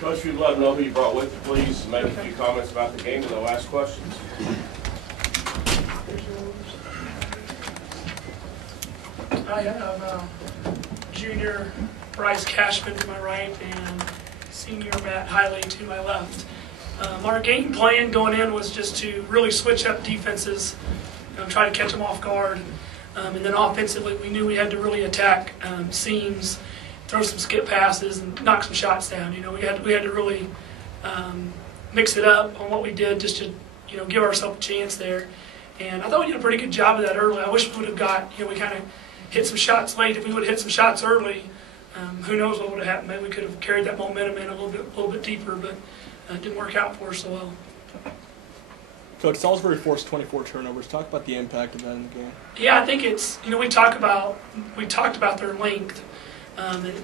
Coach, we'd love to know who you brought with you, please, and make a few comments about the game, and they'll ask questions. I have junior Bryce Cashman to my right and senior Heili to my left. Our game plan going in was just to really switch up defenses, try to catch them off guard. And then offensively, we knew we had to really attack seams, throw some skip passes, and knock some shots down. We had to really mix it up on what we did just to give ourselves a chance there. And I thought we did a pretty good job of that early. I wish we would have got we kind of hit some shots late. If we would have hit some shots early, who knows what would have happened? Maybe we could have carried that momentum in a little bit deeper, but it didn't work out for us so well. Coach, Salisbury forced 24 turnovers. Talk about the impact of that in the game. Yeah, I think it's we talked about their length.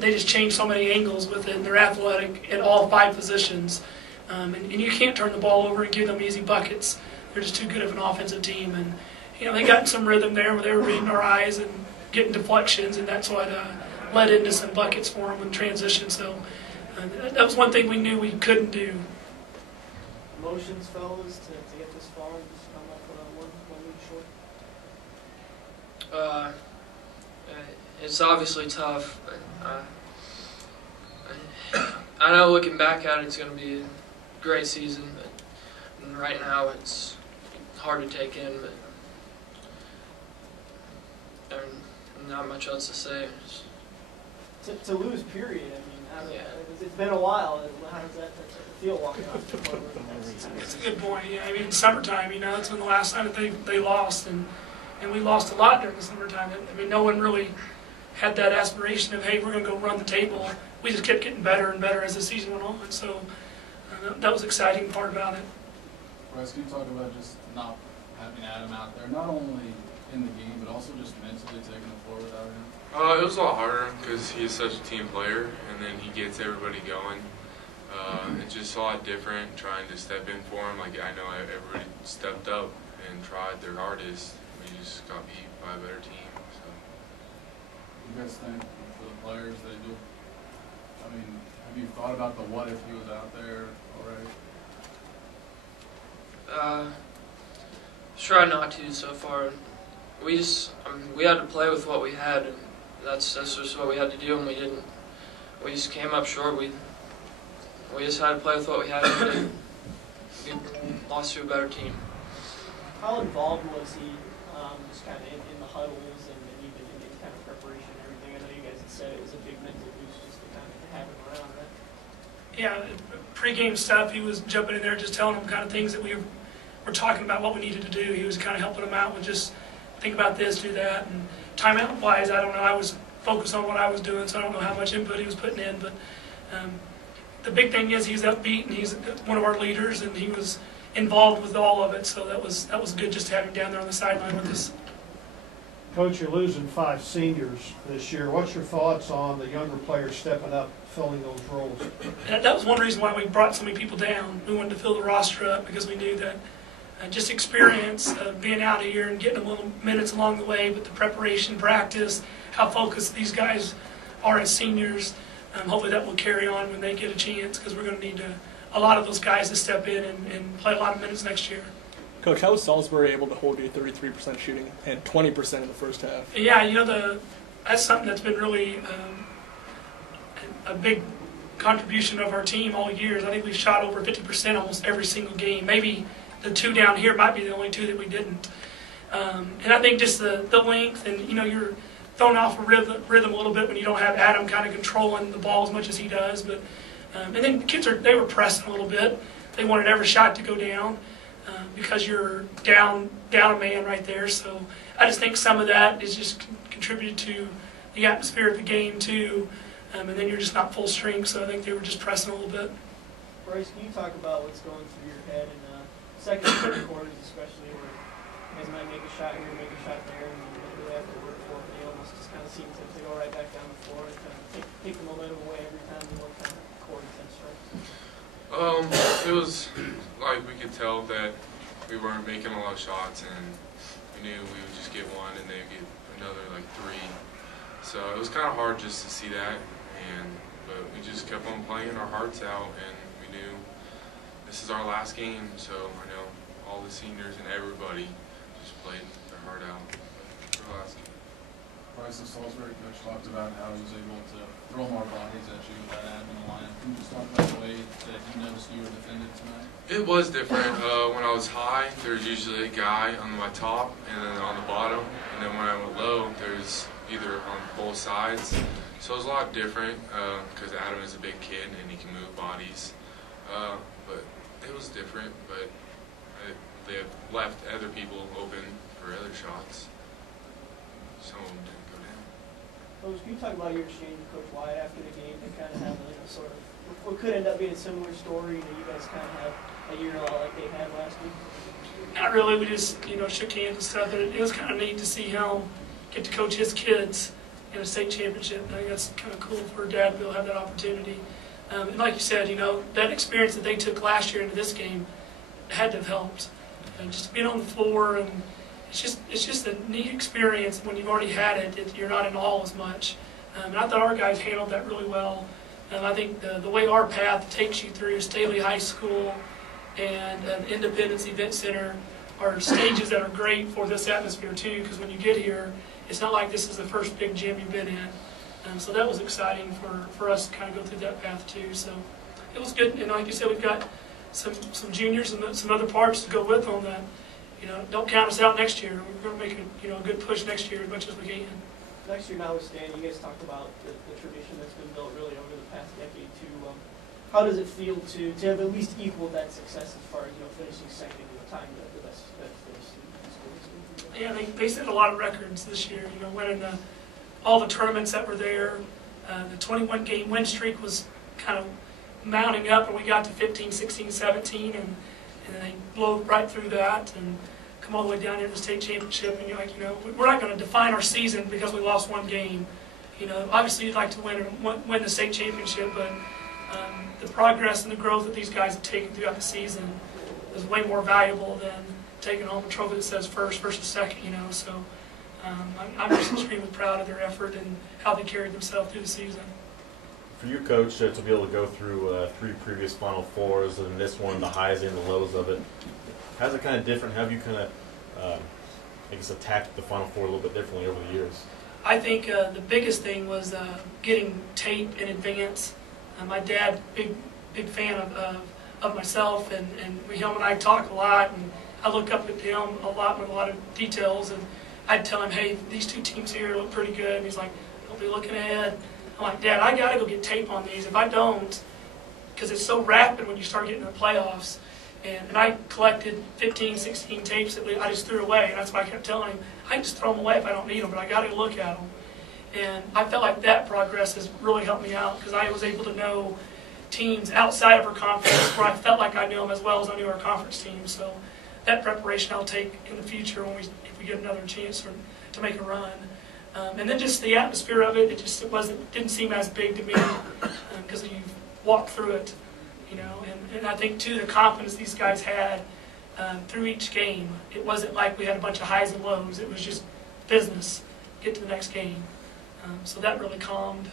They just changed so many angles with it. And they're athletic at all 5 positions, and you can't turn the ball over and give them easy buckets. They're just too good of an offensive team, and they got in some rhythm there where they were reading our eyes and getting deflections, and that's what led into some buckets for them in transition. So that was one thing we knew we couldn't do. Emotions, fellas, to get this far and just come up with one week short? It's obviously tough. I know looking back at it, it's going to be a great season, but right now it's hard to take in. But there's not much else to say. To lose, period. I mean, it's been a while. How does that feel walking off the floor? It's a good point. Yeah, I mean, summertime. That's when the last time that they lost, and we lost a lot during the summertime. I mean, no one really had that aspiration of, hey, we're going to go run the table. We just kept getting better and better as the season went on. So that was the exciting part about it. Bryce, can you talk about just not having Adam out there, not only in the game, but also just mentally taking the floor without him? It was a lot harder because he's such a team player, and then he gets everybody going. It's just a lot different trying to step in for him. Like, I know everybody stepped up and tried their hardest. We just got beat by a better team. So. You guys think for the players they do? I mean, have you thought about the what if he was out there already? Try not to so far. We had to play with what we had, and that's just what we had to do, and we didn't. We just came up short. We just had to play with what we had, and we lost to a better team. How involved was he, just kind of in the huddles and even in kind of preparation and everything? I know you guys had said it was a big mental boost just to kind of have him around, right? Yeah, pre-game stuff. He was jumping in there, just telling them kind of things that we were talking about, what we needed to do. He was kind of helping them out with just think about this, do that. And timeout-wise, I don't know. I was focused on what I was doing, so I don't know how much input he was putting in. But the big thing is he's upbeat, and he's one of our leaders, and he was involved with all of it. So that was good just to have him down there on the sideline with us. Coach, you're losing 5 seniors this year. What's your thoughts on the younger players stepping up, filling those roles? And that was one reason why we brought so many people down. We wanted to fill the roster up because we knew that just experience of being out here and getting a little minutes along the way, but the preparation, practice, how focused these guys are as seniors, hopefully that will carry on when they get a chance, because we're going to need a lot of those guys to step in and play a lot of minutes next year. Coach, how was Salisbury able to hold you 33% shooting and 20% in the first half? Yeah, that's something that's been really a big contribution of our team all years. I think we've shot over 50% almost every single game. Maybe the 2 down here might be the only 2 that we didn't. And I think just the length, and you're thrown off a rhythm a little bit when you don't have Adam kind of controlling the ball as much as he does. But and then the kids they were pressing a little bit. They wanted every shot to go down because you're down a man right there. So I just think some of that is just contributed to the atmosphere of the game too. And then you're just not full strength. So I think they were just pressing a little bit. Bryce, can you talk about what's going through your head in second and third quarters, especially where you guys might make a shot here, make a shot there, and you don't really have to work for it. They almost just kind of seem to go right back down the floor and kind of take the momentum away every time they look kind of court intense strikes. It was like we could tell that we weren't making a lot of shots, and we knew we would just get one and they'd get another like 3. So it was kind of hard just to see that, but we just kept on playing our hearts out, and we knew this is our last game, so I know all the seniors and everybody just played their heart out for the last game. Bryce, the Salisbury coach talked about how he was able to throw more bodies at you with that admin line. Can you just talk about the way that you noticed you were defended tonight? It was different. When I was high, there's usually a guy on my top and then on the bottom, and then when I went low, there's either on both sides. So it was a lot different because Adam is a big kid and he can move bodies. But it was different, but they have left other people open for other shots. Some of them didn't go down. Coach, can you talk about your exchange with Coach Wyatt after the game to kind of have sort of what could end up being a similar story that you guys kind of have a year like they had last week? Not really. We just, shook hands and stuff. But it was kind of neat to see him get to coach his kids in a state championship. I think that's kind of cool for Dad to be able to have that opportunity. And like you said, that experience that they took last year into this game had to have helped. And just being on the floor, and it's just a neat experience when you've already had it. You're not in awe as much. And I thought our guys handled that really well. And I think the way our path takes you through Staley High School and an Independence Event Center are stages that are great for this atmosphere too, because when you get here, it's not like this is the first big gym you've been in. So that was exciting for us to kind of go through that path too. So it was good. And like you said, we've got some juniors and some other parts to go with them that, don't count us out next year. We're going to make a good push next year as much as we can. Next year notwithstanding, you guys talked about the tradition that's been built really over the past decade too. How does it feel to have at least equaled that success as far as finishing second in the time the best finished in school? Yeah, they set a lot of records this year. Winning all the tournaments that were there. The 21-game win streak was kind of mounting up, and we got to 15, 16, 17, and they blow right through that and come all the way down here to the state championship. And you're like, we're not going to define our season because we lost one game. Obviously you'd like to win the state championship, but the progress and the growth that these guys have taken throughout the season is way more valuable than taking home a trophy that says first versus second. So I'm just extremely proud of their effort and how they carried themselves through the season. For you, Coach, to be able to go through 3 previous Final Fours and this one, the highs and the lows of it, how's it kind of different? How have you kind of, attacked the Final Four a little bit differently over the years? I think the biggest thing was getting tape in advance. My dad, big fan of myself, and him and I talk a lot, and I look up at him a lot with a lot of details, and I'd tell him, hey, these 2 teams here look pretty good, and he's like, don't be looking ahead. I'm like, Dad, I got to go get tape on these. If I don't, because it's so rapid when you start getting to the playoffs. And I collected 15, 16 tapes that I just threw away. And that's why I kept telling him, I can just throw them away if I don't need them, but I got to look at them. And I felt like that progress has really helped me out because I was able to know teams outside of our conference where I felt like I knew them as well as I knew our conference team. So that preparation I'll take in the future if we get another chance to make a run. And then just the atmosphere of it, didn't seem as big to me because you walk through it, And I think too the confidence these guys had through each game. It wasn't like we had a bunch of highs and lows. It was just business. Get to the next game. So that really calmed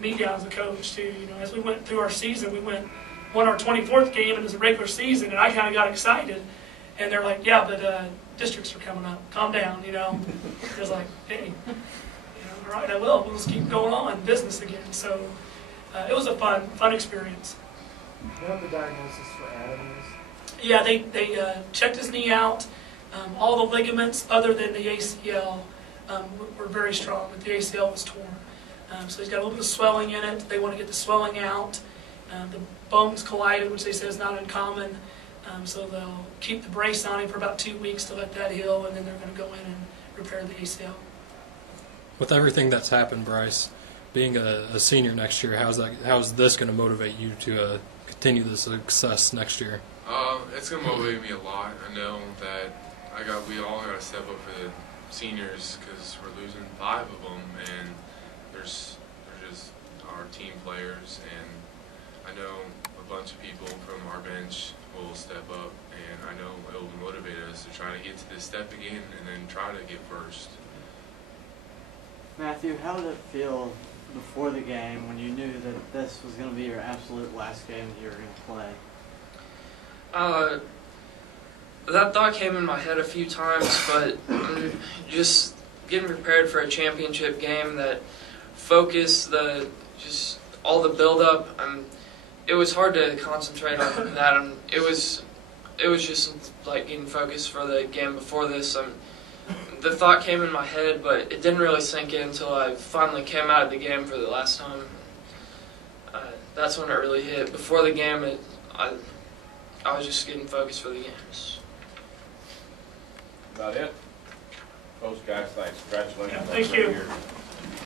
me down as a coach too. As we went through our season, we won our 24th game and it was a regular season, and I kind of got excited. And they're like, yeah, but districts are coming up. Calm down, It was like, hey, all right, I will. We'll just keep going on, business again. So it was a fun experience. You know what the diagnosis for Adam is? Yeah, they checked his knee out. All the ligaments other than the ACL were very strong, but the ACL was torn. So he's got a little bit of swelling in it. They want to get the swelling out. The bones collided, which they say is not uncommon. So they'll keep the brace on him for about 2 weeks to let that heal, and then they're going to go in and repair the ACL. With everything that's happened, Bryce, being a senior next year, how's this going to motivate you to continue the success next year? It's going to motivate me a lot. I know that we all got to step up for the seniors because we're losing 5 of them, and they're just our team players, and I know a bunch of people from our bench will step up, and I know it will motivate us to try to get to this step again and then try to get first. Matthew, how did it feel before the game when you knew that this was going to be your absolute last game that you were going to play? That thought came in my head a few times, but just getting prepared for a championship game, that focus, just all the build-up, it was hard to concentrate on that. It was just like getting focused for the game before this. The thought came in my head, but it didn't really sink in until I finally came out of the game for the last time. That's when it really hit. Before the game, I was just getting focused for the games. About it. Folks, guys, thanks. Congratulations. Yeah, on thank the you. year.